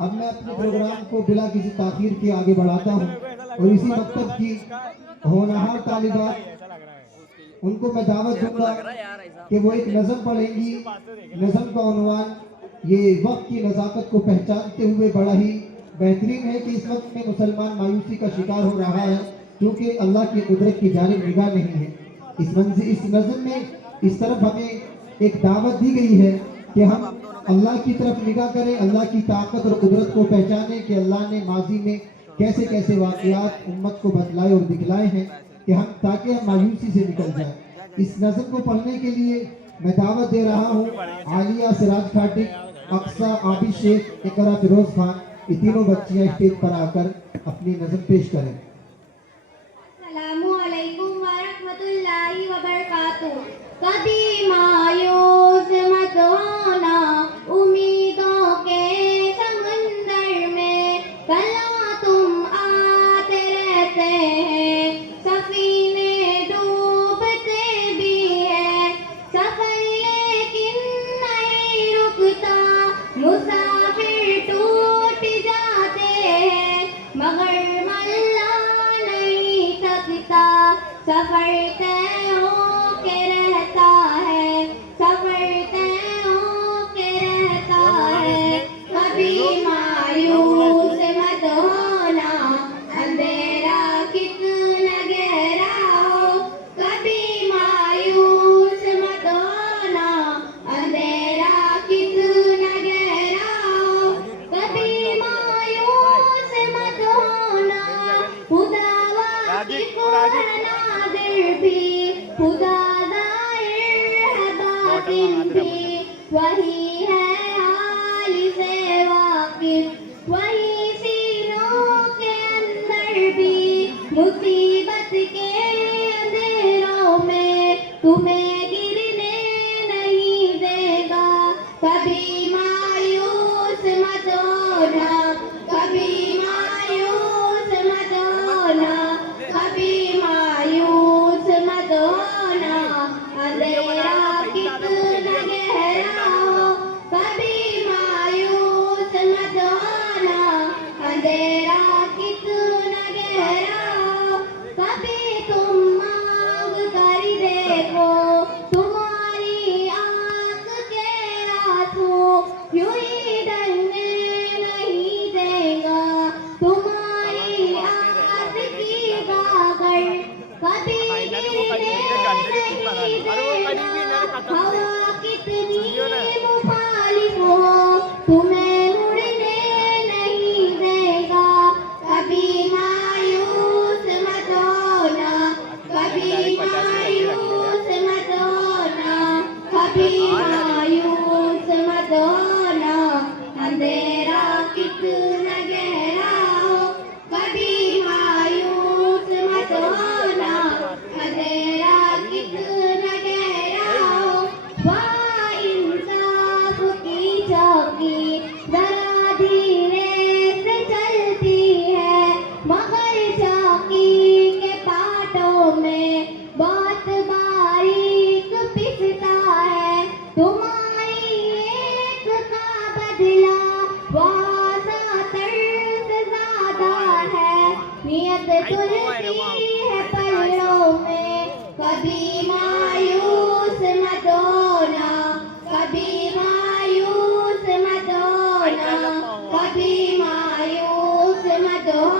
अब मैं अपने प्रोग्राम को बिला किसी ताखीर के आगे बढ़ाता हूँ और इसी मकतब की होनहार तालिबात उनको मैं दावत दूंगा कि वो एक नज़म पढ़ेंगी। नज़म का उन्वान ये वक्त की नज़ाकत को पहचानते हुए बड़ा ही बेहतरीन है कि इस वक्त में मुसलमान मायूसी का शिकार हो रहा है क्योंकि अल्लाह की कुदरत की जानिब निगाह नहीं है। इस नज़म में इस तरफ हमें एक दावत दी गई है कि हम अल्लाह की तरफ निगाह करें, अल्लाह की ताकत और कुदरत को पहचानें कि अल्लाह ने माजी में कैसे कैसे वाक़यात उम्मत को बतलाए और दिखलाए हैं कि हम ताकि हम मायूसी से निकल जाएं। इस नज़म को पढ़ने के लिए मैं दावत दे रहा हूँ आलिया सिराज खाटिक, अक्सा आबिद शेख, इकरा फिरोज खान, ये तीनों बच्चियाँ स्टेज पर आकर अपनी नज़म पेश करें। अस्सलामुअलैकुम वरहमतुल्लाहि वबरकातुहू। कभी मायूस मत होना उम्मीदों के समंदर में, कला तुम आते रहते हैं सफीने डूबते भी है, सफर लेकिन नहीं रुकता, मुसाफिर टूट जाते हैं मगर मल्ला नहीं थकता, सफर तय हो के रहता है, सफर तय हो के रहता है। कभी मायूस मत होना अंधेरा कितना गहरा हो, कभी मायूस मत होना अंधेरा कितना गहरा हो, कभी मायूस मत होना खुदा वाकिफ है नादिर भी, खुदा दाहिर है बातिन भी, वही है हाल से वाकिफ, वही सीनों के अंदर भी, मुसीबत के अंधेरों में तुम्हें गिरने नहीं देगा। कभी मायूस मत होना, कभी मायूस मत होना, कभी मायूस मत होना अंधेरा कितना गहरा हो, कभी मायूस मत होना अंधेरा कितना गहरा हो, कभी तुम आग कर देखो तुम्हारी आंख के आंसू यूं ही ढलने नहीं देगा, तुम्हारी आस की गागर कभी गिरने नहीं देगा, हवा कितनी मुखालिफ हो तुम्हें उड़ने नहीं देगा। कभी मायूस मत होना, कभी मायूस मत होना, कभी मायूस मत होना अंधेरा कितना गहरा हो, कभी मायूस मत होना अंधेरा कितना गहरा हो। वाह इंसाफ की चौकी जरा धीरे से चलती है मगर चौकी के पाटों में बहुत बारीक पिसता है, तुम्हारी एक का बदला वासा तर्स ज्यादा है, नियत तुलसी है पलड़ों में। कभी मायूस मत होना, कभी मायूस मत होना, कभी मायूस मत होना